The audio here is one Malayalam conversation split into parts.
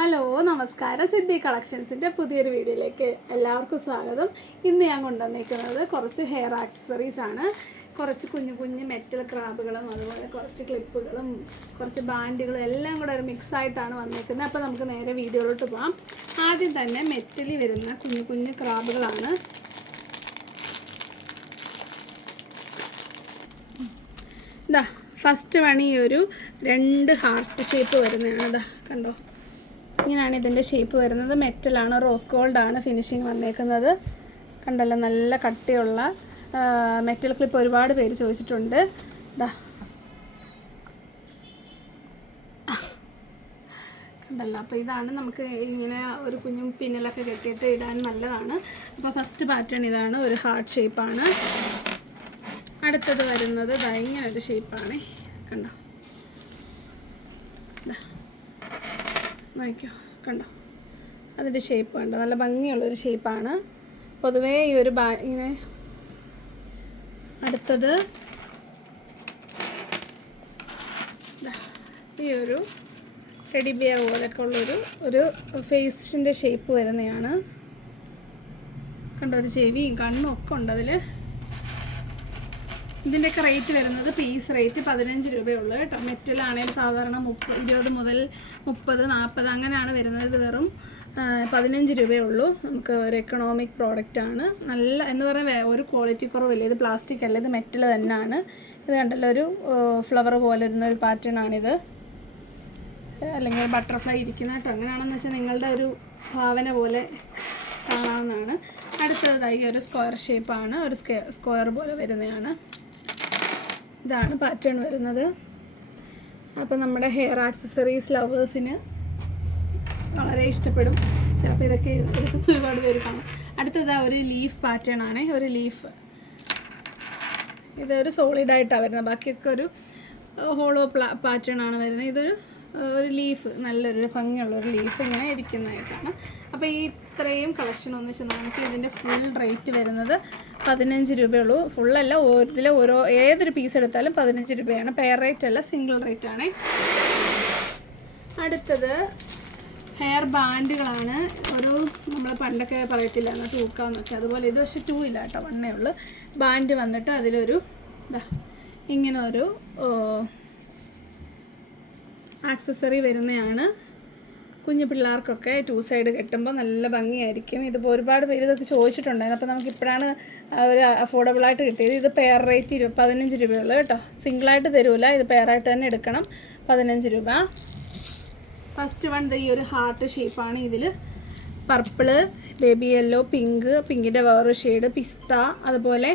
ഹലോ നമസ്കാരം. സിദ്ധി കളക്ഷൻസിൻ്റെ പുതിയൊരു വീഡിയോയിലേക്ക് എല്ലാവർക്കും സ്വാഗതം. ഇന്ന് ഞാൻ കൊണ്ടുവന്നിരിക്കുന്നത് കുറച്ച് ഹെയർ ആക്സസറീസ് ആണ്. കുറച്ച് കുഞ്ഞു കുഞ്ഞു മെറ്റൽ ക്രാബുകളും അതുപോലെ കുറച്ച് ക്ലിപ്പുകളും കുറച്ച് ബാൻഡുകളും എല്ലാം കൂടെ ഒരു മിക്സായിട്ടാണ് വന്നിരിക്കുന്നത്. അപ്പോൾ നമുക്ക് നേരെ വീഡിയോയിലോട്ട് പോകാം. ആദ്യം തന്നെ മെറ്റലിൽ വരുന്ന കുഞ്ഞു കുഞ്ഞു ക്രാബുകളാണ്. ഇതാ ഫസ്റ്റ് വൺ ഈ ഒരു 2 ഹാർട്ട് ഷേപ്പ് വരുന്നതാണ്. ഇതാ കണ്ടോ, ഇങ്ങനെയാണ് ഇതിൻ്റെ ഷേപ്പ് വരുന്നത്. മെറ്റലാണ്, റോസ് ഗോൾഡാണ് ഫിനിഷിങ് വന്നേക്കുന്നത്. കണ്ടല്ലോ, നല്ല കട്ടിയുള്ള മെറ്റൽ ക്ലിപ്പ് ഒരുപാട് പേര് ചോദിച്ചിട്ടുണ്ട്. ഇതാ കണ്ടല്ലോ. അപ്പോൾ ഇതാണ് നമുക്ക് ഇങ്ങനെ ഒരു കുഞ്ഞു പിന്നിലൊക്കെ കെട്ടിയിട്ട് ഇടാൻ നല്ലതാണ്. അപ്പോൾ ഫസ്റ്റ് പാറ്റേൺ ഇതാണ്, ഒരു ഹാർട്ട് ഷേപ്പാണ്. അടുത്തത് വരുന്നത് ഇങ്ങനൊരു ഷേപ്പാണ്. കണ്ടോ, നോക്കിയോ, കണ്ടോ അതിൻ്റെ ഷേപ്പ് കണ്ടോ, നല്ല ഭംഗിയുള്ളൊരു ഷേപ്പാണ്. പൊതുവേ ഈ ഒരു ഇങ്ങനെ. അടുത്തത് ഈ ഒരു ടെഡി ബിയർ പോലെയൊക്കെ ഉള്ളൊരു ഫേസിൻ്റെ ഷേപ്പ് വരുന്നതാണ്. കണ്ടോ, ഒരു ചെവിയും കണ്ണും ഒക്കെ ഉണ്ട് അതിൽ. ഇതിൻ്റെയൊക്കെ റേറ്റ് വരുന്നത് പീസ് റേറ്റ് 15 രൂപയുള്ളൂ കേട്ടോ. മെറ്റലാണെങ്കിൽ സാധാരണ 20 മുതൽ 30, 40 അങ്ങനെയാണ് വരുന്നത്. ഇത് വെറും 15 രൂപയുള്ളൂ. നമുക്ക് ഒരു എക്കണോമിക് പ്രോഡക്റ്റാണ്. നല്ല എന്ന് പറഞ്ഞാൽ ഒരു ക്വാളിറ്റി കുറവില്ല. ഇത് പ്ലാസ്റ്റിക് അല്ല, ഇത് മെറ്റൽ തന്നെയാണ്. ഇത് കണ്ടല്ലോ, ഒരു ഫ്ലവർ പോലെ ഇരുന്നൊരു പാറ്റേൺ ആണിത്, അല്ലെങ്കിൽ ബട്ടർഫ്ലൈ ഇരിക്കുന്ന കേട്ടോ. അങ്ങനെയാണെന്ന് വെച്ചാൽ നിങ്ങളുടെ ഒരു ഭാവന പോലെ കാണാവുന്നതാണ്. അടുത്തതായി ഒരു സ്ക്വയർ ഷേപ്പാണ്, ഒരു സ്ക്വയർ പോലെ വരുന്നതാണ്. ഇതാണ് പാറ്റേൺ വരുന്നത്. അപ്പോൾ നമ്മുടെ ഹെയർ ആക്സസറീസ് ലവേഴ്സിന് വളരെ ഇഷ്ടപ്പെടും. ചിലപ്പോൾ ഇതൊക്കെ എടുക്കുന്ന ഒരുപാട് പേര് കാണും. അടുത്തത് ഒരു ലീഫ് പാറ്റേൺ ആണ്. ഒരു ലീഫ്, ഇതൊരു സോളിഡായിട്ടാണ് വരുന്നത്. ബാക്കിയൊക്കെ ഒരു ഹോളോ പാറ്റേൺ ആണ് വരുന്നത്. ഇതൊരു ലീഫ്, നല്ലൊരു ഭംഗിയുള്ളൊരു ലീഫ് ഇങ്ങനെ ഇരിക്കുന്നതായിട്ടാണ്. അപ്പോൾ ഈ ഇത്രയും കളക്ഷൻ ഒന്നിച്ച് കാണിച്ച് ഇതിൻ്റെ ഫുൾ റേറ്റ് വരുന്നത് 15 രൂപയുള്ളൂ. ഫുള്ളല്ല, ഏതൊരു പീസ് എടുത്താലും 15 രൂപയാണ്. പെയർ റേറ്റ് അല്ല, സിംഗിൾ റേറ്റ് ആണ്. അടുത്തത് ഹെയർ ബാൻഡുകളാണ്. നമ്മൾ പണ്ടൊക്കെ പറയത്തില്ല എന്നാൽ തൂക്കാന്നൊക്കെ, അതുപോലെ ഇത് പക്ഷേ 2 ഇല്ല കേട്ടോ, 1 ഉള്ളൂ. ബാൻഡ് വന്നിട്ട് അതിലൊരു ഇങ്ങനെ ഒരു ആക്സസറി വരുന്നതാണ്. കുഞ്ഞു പിള്ളേർക്കൊക്കെ 2 സൈഡ് കെട്ടുമ്പോൾ നല്ല ഭംഗിയായിരിക്കും. ഇതിപ്പോൾ ഒരുപാട് പേര് ഇതൊക്കെ ചോദിച്ചിട്ടുണ്ടായിരുന്നു. അപ്പോൾ നമുക്ക് ഇപ്പോഴാണ് ഒരു അഫോർഡബിളായിട്ട് കിട്ടിയത്. ഇത് പെയർ റേറ്റ് 15 രൂപയുള്ളൂ കേട്ടോ. സിംഗിളായിട്ട് തരൂല, ഇത് പെയറായിട്ട് തന്നെ എടുക്കണം. 15 രൂപ. ഫസ്റ്റ് വൺ ഈ ഒരു ഹാർട്ട് ഷേപ്പാണ്. ഇതിൽ പർപ്പിള്, ബേബി യെല്ലോ, പിങ്കിൻ്റെ വേറൊരു ഷെയ്ഡ്, പിസ്ത, അതുപോലെ.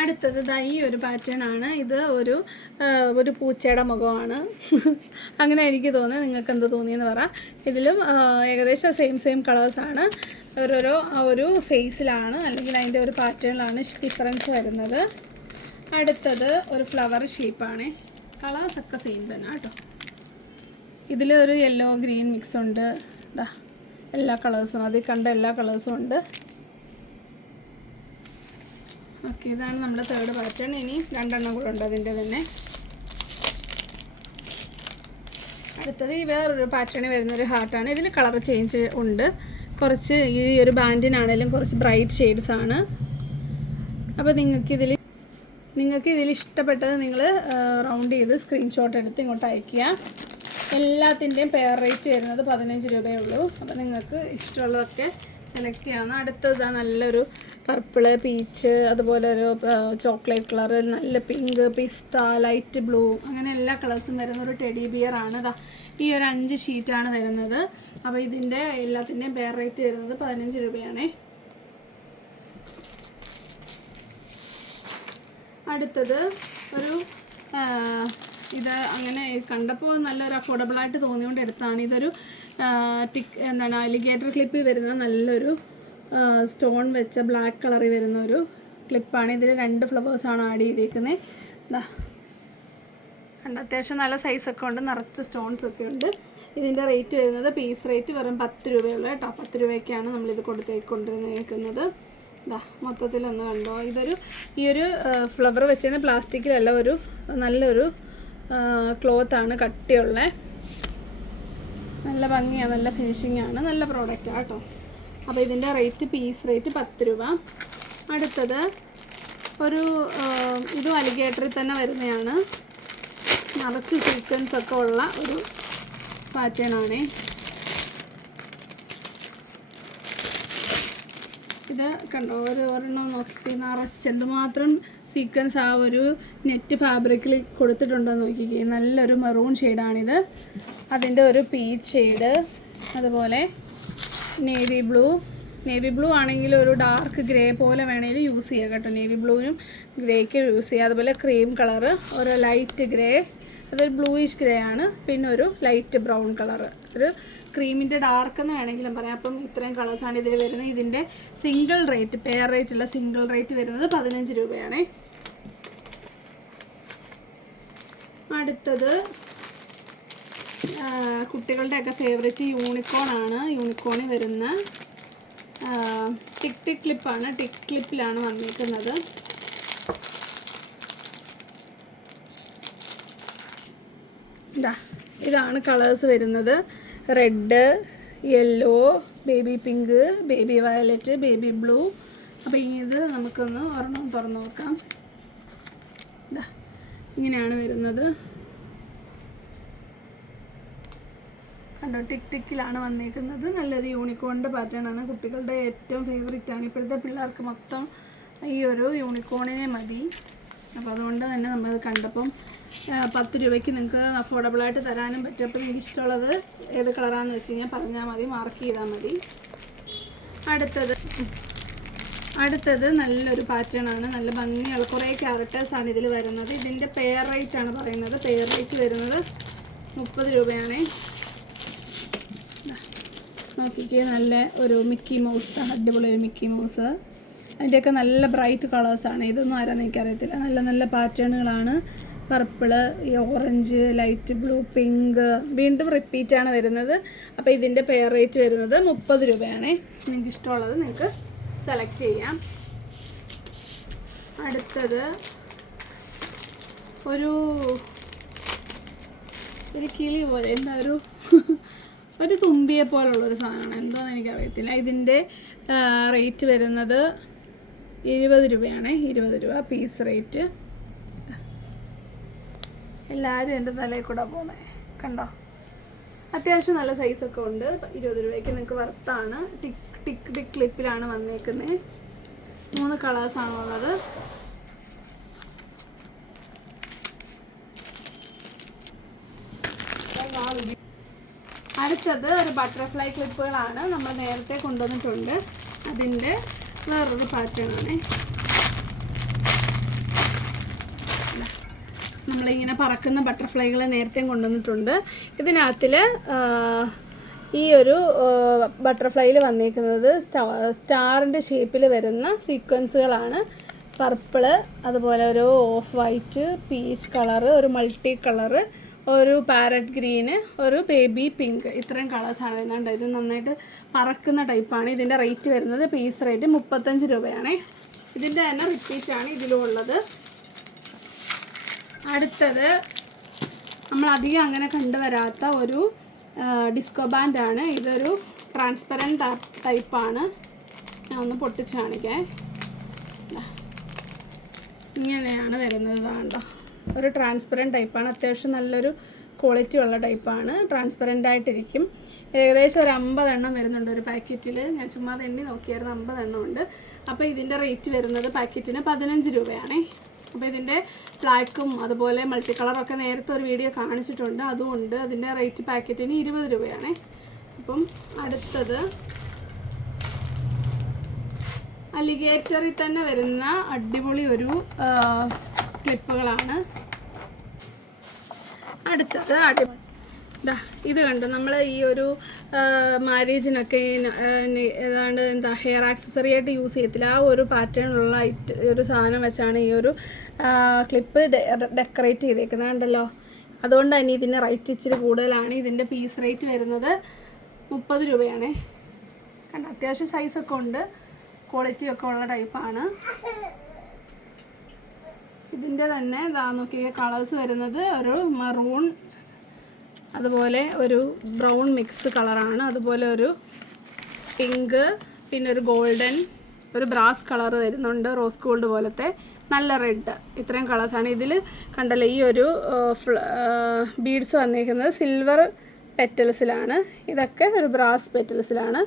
അടുത്തത് ഈ ഒരു പാറ്റേൺ ആണ്. ഇത് ഒരു പൂച്ചയുടെ മുഖമാണ്. അങ്ങനെ എനിക്ക് തോന്നുന്നത്. നിങ്ങൾക്ക് എന്ത് തോന്നിയെന്ന് പറ. ഇതിലും ഏകദേശം സെയിം കളേഴ്സാണ്. ഒരു ഫേസിലാണ്, അല്ലെങ്കിൽ അതിൻ്റെ ഒരു പാറ്റേണിലാണ് ഡിഫറൻസ് വരുന്നത്. അടുത്തത് ഒരു ഫ്ലവർ ഷേപ്പാണ്. കളേഴ്സൊക്കെ സെയിം തന്നെ കേട്ടോ. ഇതിലൊരു യെല്ലോ ഗ്രീൻ മിക്സ് ഉണ്ട്. എല്ലാ കളേഴ്സും, അതിൽ കണ്ട എല്ലാ കളേഴ്സും ഉണ്ട്. ഓക്കെ, ഇതാണ് നമ്മുടെ തേർഡ് പാറ്റേൺ. ഇനി 2 എണ്ണം കൂടെ ഉണ്ട് അതിൻ്റെ തന്നെ. അടുത്തത് ഈ വേറൊരു പാറ്റേണിൽ വരുന്നൊരു ഹാർട്ടാണ്. ഇതിൽ കളർ ചേഞ്ച് ഉണ്ട്. കുറച്ച് ഈ ഒരു ബാൻഡിനാണെങ്കിലും കുറച്ച് ബ്രൈറ്റ് ഷെയ്ഡ്സ് ആണ്. അപ്പോൾ നിങ്ങൾക്ക് ഇതിൽ ഇഷ്ടപ്പെട്ടത് നിങ്ങൾ റൗണ്ട് ചെയ്ത് സ്ക്രീൻഷോട്ട് എടുത്ത് ഇങ്ങോട്ട് അയയ്ക്കുക. എല്ലാത്തിൻ്റെയും പെയർ റേറ്റ് വരുന്നത് 15 രൂപയേ ഉള്ളൂ. അപ്പോൾ നിങ്ങൾക്ക് ഇഷ്ടമുള്ളതൊക്കെ സെലക്ട് ചെയ്യാവുന്ന. അടുത്തത് നല്ലൊരു പർപ്പിള്, പീച്ച്, അതുപോലെ ഒരു ചോക്ലേറ്റ് കളർ, നല്ല പിങ്ക്, പിസ്ത, ലൈറ്റ് ബ്ലൂ, അങ്ങനെ എല്ലാ കളേഴ്സും വരുന്ന ഒരു ടെഡി ബിയർ ആണ്. ഈ ഒരു 5 ഷീറ്റാണ് വരുന്നത്. അപ്പോൾ ഇതിൻ്റെ എല്ലാത്തിൻ്റെയും പെയർ റേറ്റ് വരുന്നത് 15 രൂപയാണ്. അടുത്തത് ഇത് അങ്ങനെ കണ്ടപ്പോൾ നല്ലൊരു അഫോർഡബിളായിട്ട് തോന്നിയുകൊണ്ട് എടുത്താണ്. ഇതൊരു അലിഗേറ്റർ ക്ലിപ്പിൽ വരുന്ന നല്ലൊരു സ്റ്റോൺ വെച്ച ബ്ലാക്ക് കളറിൽ വരുന്ന ഒരു ക്ലിപ്പാണ്. ഇതിൽ 2 ഫ്ലവേഴ്സാണ് ആഡ് ചെയ്തേക്കുന്നത്. അത്യാവശ്യം നല്ല സൈസൊക്കെ ഉണ്ട്, നിറച്ച് സ്റ്റോൺസൊക്കെ ഉണ്ട്. ഇതിൻ്റെ റേറ്റ് വരുന്നത് പീസ് റേറ്റ് വെറും 10 രൂപയുള്ളൂ കേട്ടോ. 10 രൂപയ്ക്കാണ് നമ്മളിത് കൊണ്ടുവന്നേക്കുന്നത്. മൊത്തത്തിലൊന്ന് കണ്ടോ. ഈ ഒരു ഫ്ലവർ വെച്ചിരുന്ന പ്ലാസ്റ്റിക്കിലല്ല, നല്ലൊരു ക്ലോത്താണ്, കട്ടിയുള്ള. നല്ല ഭംഗിയാണ്, നല്ല ഫിനിഷിംഗ് ആണ്, നല്ല പ്രോഡക്റ്റാണ് കേട്ടോ. അപ്പോൾ ഇതിൻ്റെ റേറ്റ് പീസ് റേറ്റ് 10 രൂപ. അടുത്തത് ഒരു ഇതും അലിഗേറ്ററിൽ തന്നെ വരുന്നതാണ്, നിറച്ച് സീക്വൻസ് ഒക്കെ ഉള്ള ഒരു പാറ്റേൺ ആണ്. ഇത് കണ്ടോ, ഒരെണ്ണം നോക്കി നിറച്ച് എന്തുമാത്രം സീക്വൻസ് ആ ഒരു നെറ്റ് ഫാബ്രിക്കിൽ കൊടുത്തിട്ടുണ്ടോ നോക്കിക്കേ. നല്ലൊരു മെറൂൺ ഷെയ്ഡാണിത്. അതിൻ്റെ ഒരു പീച്ച് ഷെയ്ഡ്, അതുപോലെ നേവി ബ്ലൂ ആണെങ്കിൽ ഒരു ഡാർക്ക് ഗ്രേ പോലെ വേണമെങ്കിൽ യൂസ് ചെയ്യാം കേട്ടോ. നേവി ബ്ലൂവിനും ഗ്രേക്ക് യൂസ് ചെയ്യാം. അതുപോലെ ക്രീം കളറ്, ഒരു ലൈറ്റ് ഗ്രേ, അതൊരു ബ്ലൂയിഷ് ഗ്രേ ആണ്. പിന്നെ ഒരു ലൈറ്റ് ബ്രൗൺ കളറ്, ഒരു ക്രീമിൻ്റെ ഡാർക്ക് എന്ന് വേണമെങ്കിലും പറയാം. അപ്പം ഇത്രയും കളേഴ്സാണ് ഇതിൽ വരുന്നത്. ഇതിൻ്റെ സിംഗിൾ റേറ്റ്, പെയർ റേറ്റ് ഉള്ള സിംഗിൾ റേറ്റ് വരുന്നത് 15 രൂപയാണ്. അടുത്തത് കുട്ടികളുടെയൊക്കെ ഫേവറേറ്റ് യൂണിക്കോൺ ആണ്. യൂണിക്കോണിൽ വരുന്ന ടിക് ക്ലിപ്പാണ്. ടിക് ക്ലിപ്പിലാണ് വന്നിരിക്കുന്നത്. ഇതാണ് കളേഴ്സ് വരുന്നത്. Red, yellow, baby pink, baby violet, baby blue. അപ്പോൾ ഇത് നമുക്കൊന്ന് ഒരെണ്ണം തുറന്ന് നോക്കാം. ഇങ്ങനെയാണ് വരുന്നത്. കണ്ടോ, ടിക്കിലാണ് വന്നിരിക്കുന്നത്. നല്ലൊരു യൂണിക്കോണിൻ്റെ പാറ്റേൺ ആണ്. കുട്ടികളുടെ ഏറ്റവും ഫേവറേറ്റ് ആണ്. ഇപ്പോഴത്തെ പിള്ളേർക്ക് മൊത്തം ഈ ഒരു യൂണിക്കോണിനെ മതി. അപ്പോൾ അതുകൊണ്ട് തന്നെ നമ്മൾ കണ്ടപ്പം 10 രൂപയ്ക്ക് നിങ്ങൾക്ക് അഫോർഡബിളായിട്ട് തരാനും പറ്റും. അപ്പോൾ നിങ്ങൾക്ക് ഇഷ്ടമുള്ളത് ഏത് കളറാണെന്ന് വെച്ച് കഴിഞ്ഞാൽ പറഞ്ഞാൽ മതി, മാർക്ക് ചെയ്താൽ മതി. അടുത്തത് നല്ലൊരു പാറ്റേൺ ആണ്. നല്ല ഭംഗിയുള്ള കുറേ ക്യാരക്ടേഴ്സാണ് ഇതിൽ വരുന്നത്. ഇതിൻ്റെ പെയർ റേറ്റ് ആണ് പറയുന്നത്. പെയർ റേറ്റ് വരുന്നത് 30 രൂപയാണ്. നോക്കിക്കേ, നല്ല ഒരു മിക്കി മൗസ്, അടിപൊളി ഒരു മിക്കി മൗസ്. അതിൻ്റെയൊക്കെ നല്ല ബ്രൈറ്റ് കളേഴ്സാണ്. ഇതൊന്നും ആരാന്ന് എനിക്കറിയത്തില്ല. നല്ല നല്ല പാറ്റേണുകളാണ്. Purple, orange, light blue, pink, വീണ്ടും റിപ്പീറ്റാണ് വരുന്നത്. അപ്പോൾ ഇതിൻ്റെ പെയർ റേറ്റ് വരുന്നത് 30 രൂപയാണ്. നിങ്ങൾക്ക് ഇഷ്ടമുള്ളത് നിങ്ങൾക്ക് സെലക്ട് ചെയ്യാം. അടുത്തത് ഒരു കിളി പോലെ, എന്താ ഒരു തുമ്പിയെ പോലുള്ളൊരു സാധനമാണ്. എന്താണെന്ന് എനിക്കറിയത്തില്ല. ഇതിൻ്റെ റേറ്റ് വരുന്നത് 20 രൂപയാണ്. 20 രൂപ പീസ് റേറ്റ്. എല്ലാവരും എൻ്റെ തലയിൽ കൂടെ പോകുന്നത് കണ്ടോ. അത്യാവശ്യം നല്ല സൈസൊക്കെ ഉണ്ട്. 20 രൂപയ്ക്ക് നിങ്ങൾക്ക് വർത്താണ്. ടിക് ക്ലിപ്പിലാണ് വന്നേക്കുന്നത്. 3 കളേഴ്സാണുള്ളത്. അടുത്തത് ഒരു ബട്ടർഫ്ലൈ ക്ലിപ്പുകളാണ്. നമ്മൾ നേരത്തെ കൊണ്ടുവന്നിട്ടുണ്ട്. അതിൻ്റെ വേറൊരു പാറ്റേൺ ആണ്. നമ്മളിങ്ങനെ പറക്കുന്ന ബട്ടർഫ്ലൈകളെ നേരത്തെ കൊണ്ടുവന്നിട്ടുണ്ട്. ഇതിനകത്തിൽ ഈ ഒരു ബട്ടർഫ്ലൈയിൽ വന്നിരിക്കുന്നത് സ്റ്റാറിൻ്റെ ഷേപ്പിൽ വരുന്ന സീക്വൻസുകളാണ്. പർപ്പിള്, അതുപോലെ ഒരു ഓഫ് വൈറ്റ്, പീച്ച് കളറ്, ഒരു മൾട്ടി കളറ്, ഒരു പാരറ്റ് ഗ്രീന്, ഒരു ബേബി പിങ്ക്. ഇത്രയും കളേഴ്സാണ് വരുന്നുണ്ട്. ഇത് നന്നായിട്ട് പറക്കുന്ന ടൈപ്പാണ്. ഇതിൻ്റെ റേറ്റ് വരുന്നത് പീസ് റേറ്റ് 35 രൂപയാണ്. ഇതിൻ്റെ തന്നെ റിപ്പീറ്റാണ് ഇതിലും ഉള്ളത്. അടുത്തത് നമ്മളധികം അങ്ങനെ കണ്ടുവരാത്ത ഒരു ഡിസ്കോ ബാൻഡാണ്. ഇതൊരു ട്രാൻസ്പെറൻറ്റ് ടൈപ്പാണ്. ഞാൻ ഒന്ന് പൊട്ടിച്ച് കാണിക്കാം. ഇങ്ങനെയാണ് വരുന്നത്. കണ്ടോ, ഒരു ട്രാൻസ്പെറൻറ്റ് ടൈപ്പാണ്. അത്യാവശ്യം നല്ലൊരു ക്വാളിറ്റി ഉള്ള ടൈപ്പാണ്. ട്രാൻസ്പെറൻ്റ് ആയിട്ടിരിക്കും. ഏകദേശം ഒരു 50 എണ്ണം വരുന്നുണ്ട് ഒരു പാക്കറ്റിൽ. ഞാൻ ചുമ്മാ എണ്ണി നോക്കിയായിരുന്നു, 50 എണ്ണം ഉണ്ട്. അപ്പോൾ ഇതിൻ്റെ റേറ്റ് വരുന്നത് പാക്കറ്റിന് 15 രൂപയാണ്. അപ്പോൾ ഇതിൻ്റെ ബ്ലാക്കും അതുപോലെ മൾട്ടി കളറൊക്കെ നേരത്തെ ഒരു വീഡിയോ കാണിച്ചിട്ടുണ്ട്. അതുകൊണ്ട് അതിൻ്റെ റേറ്റ് പാക്കറ്റിന് 20 രൂപയാണ്. അപ്പം അടുത്തത് അലിഗേറ്ററിൽ തന്നെ വരുന്ന അടിപൊളി ഒരു ക്ലിപ്പുകളാണ്. അടുത്തത് ഇത് കണ്ടു. നമ്മൾ ഈ ഒരു മാരേജിനൊക്കെ ഏതാണ്ട് ഹെയർ ആക്സസറി ആയിട്ട് യൂസ് ചെയ്യത്തില്ല. ആ ഒരു പാറ്റേണിലുള്ള ഒരു സാധനം വെച്ചാണ് ഈ ഒരു ക്ലിപ്പ് ഡെക്കറേറ്റ് ചെയ്തേക്കുന്നത് കണ്ടല്ലോ. അതുകൊണ്ട് തന്നെ ഇതിൻ്റെ റേറ്റ് ഇച്ചിരി കൂടുതലാണ്. ഇതിൻ്റെ പീസ് റേറ്റ് വരുന്നത് 30 രൂപയാണ്. കണ്ടോ, അത്യാവശ്യം സൈസൊക്കെ ഉണ്ട്, ക്വാളിറ്റി ഒക്കെ ഉള്ള ടൈപ്പാണ്. ഇതിൻ്റെ തന്നെ നോക്കിയ കളേഴ്സ് വരുന്നത് ഒരു മറൂൺ, അതുപോലെ ഒരു ബ്രൗൺ മിക്സ് കളറാണ്, അതുപോലെ ഒരു പിങ്ക്, പിന്നെ ഒരു ഗോൾഡൻ, ഒരു ബ്രാസ് കളർ വരുന്നുണ്ട്, റോസ് ഗോൾഡ് പോലത്തെ, നല്ല റെഡ്. ഇത്രയും കളേഴ്സാണ് ഇതിൽ കണ്ടല്ലോ. ഈ ഒരു ബീഡ്സ് വന്നിരിക്കുന്നത് സിൽവർ പെറ്റൽസിലാണ്, ഇതൊക്കെ ഒരു ബ്രാസ് പെറ്റൽസിലാണ്.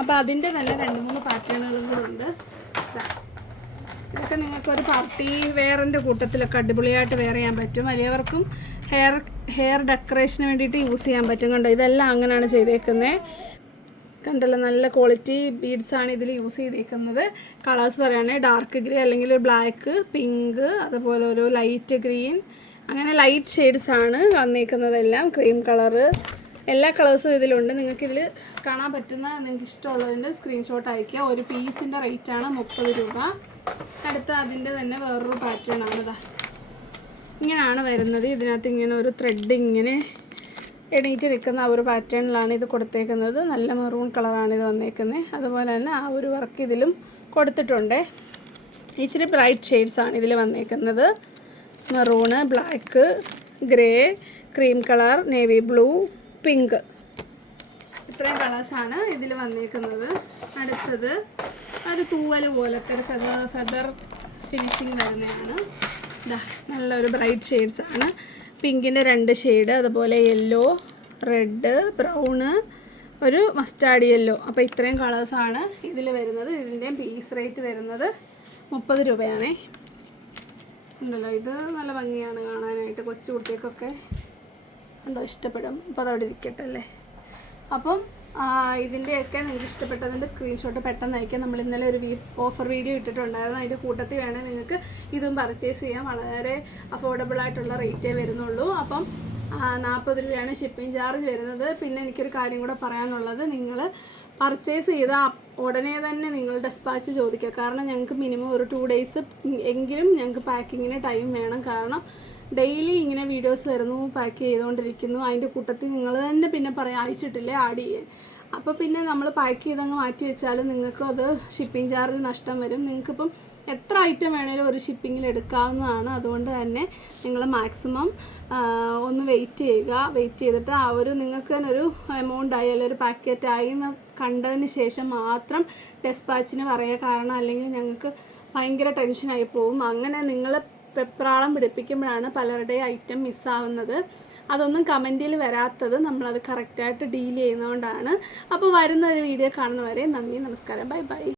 അപ്പോൾ അതിൻ്റെ തന്നെ 2-3 പാറ്റേണുകളും കൂടെ ഉണ്ട്. ഇതൊക്കെ നിങ്ങൾക്കൊരു പാർട്ടി വെയറിൻ്റെ കൂട്ടത്തിലൊക്കെ അടിപൊളിയായിട്ട് വെയർ ചെയ്യാൻ പറ്റും. വലിയവർക്കും ഹെയർ ഡെക്കറേഷന് വേണ്ടിയിട്ട് യൂസ് ചെയ്യാൻ പറ്റും. കണ്ടോ, ഇതെല്ലാം അങ്ങനെയാണ് ചെയ്തേക്കുന്നത്. കണ്ടല്ലോ, നല്ല ക്വാളിറ്റി ബീഡ്സാണ് ഇതിൽ യൂസ് ചെയ്തേക്കുന്നത്. കളേഴ്സ് പറയുകയാണെങ്കിൽ ഡാർക്ക് ഗ്രേ, അല്ലെങ്കിൽ ഒരു ബ്ലാക്ക്, പിങ്ക്, അതുപോലെ ഒരു ലൈറ്റ് ഗ്രീൻ, അങ്ങനെ ലൈറ്റ് ഷെയ്ഡ്സാണ് വന്നേക്കുന്നതെല്ലാം. ക്രീം കളറ്, എല്ലാ കളേഴ്സും ഇതിലുണ്ട്. നിങ്ങൾക്കിതിൽ കാണാൻ പറ്റുന്ന നിങ്ങൾക്ക് ഇഷ്ടമുള്ളതിൻ്റെ സ്ക്രീൻഷോട്ട് അയയ്ക്കുക. ഒരു പീസിൻ്റെ റേറ്റാണ് 30 രൂപ. അടുത്ത അതിൻ്റെ തന്നെ വേറൊരു പാറ്റേൺ ആണിതാ, ഇങ്ങനെയാണ് വരുന്നത്. ഇതിനകത്ത് ഇങ്ങനെ ഒരു ത്രെഡ് ഇങ്ങനെ എണീറ്റ് നിൽക്കുന്ന ആ ഒരു പാറ്റേണിലാണ് ഇത് കൊടുത്തേക്കുന്നത്. നല്ല മെറൂൺ കളറാണ് ഇത് വന്നേക്കുന്നത്. അതുപോലെ തന്നെ ആ ഒരു വർക്ക് ഇതിലും കൊടുത്തിട്ടുണ്ട്. ഇച്ചിരി ബ്രൈറ്റ് ഷെയ്ഡ്സാണ് ഇതിൽ വന്നേക്കുന്നത്. Maroon, black, grey, cream colour, navy blue, pink, ഇത്രയും കളേഴ്സാണ് ഇതിൽ വന്നേക്കുന്നത്. അടുത്തത് ഒരു തൂവൽ പോലത്തെ ഒരു ഫെദർ ഫിനിഷിങ് വരുന്നതാണ്. നല്ലൊരു ബ്രൈറ്റ് ഷെയ്ഡ്സാണ്. പിങ്കിൻ്റെ 2 ഷെയ്ഡ്, അതുപോലെ യെല്ലോ, റെഡ്, ബ്രൗണ്, ഒരു മസ്റ്റാർഡ് യെല്ലോ. അപ്പോൾ ഇത്രയും കളേഴ്സാണ് ഇതിൽ വരുന്നത്. ഇതിൻ്റെയും പീസ് റേറ്റ് വരുന്നത് 30 രൂപയാണേ. ഉണ്ടല്ലോ, ഇത് നല്ല ഭംഗിയാണ് കാണാനായിട്ട്. കൊച്ചു കുട്ടികൾക്കൊക്കെ എന്തോ ഇഷ്ടപ്പെടും. അപ്പോൾ അതവിടെ ഇരിക്കട്ടെ അല്ലേ. അപ്പം ഇതിൻ്റെയൊക്കെ നിങ്ങൾക്ക് ഇഷ്ടപ്പെട്ടതിൻ്റെ സ്ക്രീൻഷോട്ട് പെട്ടെന്ന് അയക്കാം. നമ്മൾ ഇന്നലെ ഒരു ഓഫർ വീഡിയോ ഇട്ടിട്ടുണ്ടായിരുന്നു. അതിൻ്റെ കൂട്ടത്തിൽ വേണേൽ നിങ്ങൾക്ക് ഇതും പർച്ചേസ് ചെയ്യാം. വളരെ അഫോർഡബിൾ ആയിട്ടുള്ള റേറ്റേ വരുന്നുള്ളൂ. അപ്പം 40 രൂപയാണ് ഷിപ്പിംഗ് ചാർജ് വരുന്നത്. പിന്നെ എനിക്കൊരു കാര്യം കൂടെ പറയാനുള്ളത്, നിങ്ങൾ പർച്ചേസ് ചെയ്ത ഉടനെ തന്നെ നിങ്ങൾ ഡെസ്പാച്ച് ചോദിക്കുക. കാരണം ഞങ്ങൾക്ക് മിനിമം ഒരു 2 ഡേയ്സ് എങ്കിലും ഞങ്ങൾക്ക് പാക്കിങ്ങിന് ടൈം വേണം. കാരണം ഡെയിലി ഇങ്ങനെ വീഡിയോസ് വരുന്നു, പാക്ക് ചെയ്തുകൊണ്ടിരിക്കുന്നു. അതിൻ്റെ കൂട്ടത്തിൽ നിങ്ങൾ തന്നെ പിന്നെ പറയാം അയച്ചിട്ടില്ലേ ആഡ് ചെയ്യാൻ. അപ്പോൾ പിന്നെ നമ്മൾ പാക്ക് ചെയ്തങ്ങ് മാറ്റി വെച്ചാലും നിങ്ങൾക്കും അത് ഷിപ്പിംഗ് ചാർജ് നഷ്ടം വരും. നിങ്ങൾക്കിപ്പം എത്ര ഐറ്റം വേണേലും ഒരു ഷിപ്പിങ്ങിൽ എടുക്കാവുന്നതാണ്. അതുകൊണ്ട് തന്നെ നിങ്ങൾ മാക്സിമം ഒന്ന് വെയിറ്റ് ചെയ്യുക. വെയിറ്റ് ചെയ്തിട്ട് ആ ഒരു നിങ്ങൾക്ക് തന്നെ ഒരു എമൗണ്ട് ആയി അല്ലെങ്കിൽ ഒരു പാക്കറ്റ് ആയി എന്ന് കണ്ടതിന് ശേഷം മാത്രം ഡെസ്പാച്ചിന് പറയുക. കാരണം അല്ലെങ്കിൽ ഞങ്ങൾക്ക് ഭയങ്കര ടെൻഷനായി പോവും. അങ്ങനെ നിങ്ങൾ പെപ്രാളം പിടിപ്പിക്കുമ്പോഴാണ് പലരുടെയും ഐറ്റം മിസ്സാവുന്നത്. അതൊന്നും കമൻറ്റിൽ വരാത്തത് നമ്മളത് കറക്റ്റായിട്ട് ഡീൽ ചെയ്യുന്നതുകൊണ്ടാണ്. അപ്പോൾ വരുന്ന ഒരു വീഡിയോ കാണുന്നവരെ നന്ദി, നമസ്കാരം, ബൈ ബൈ.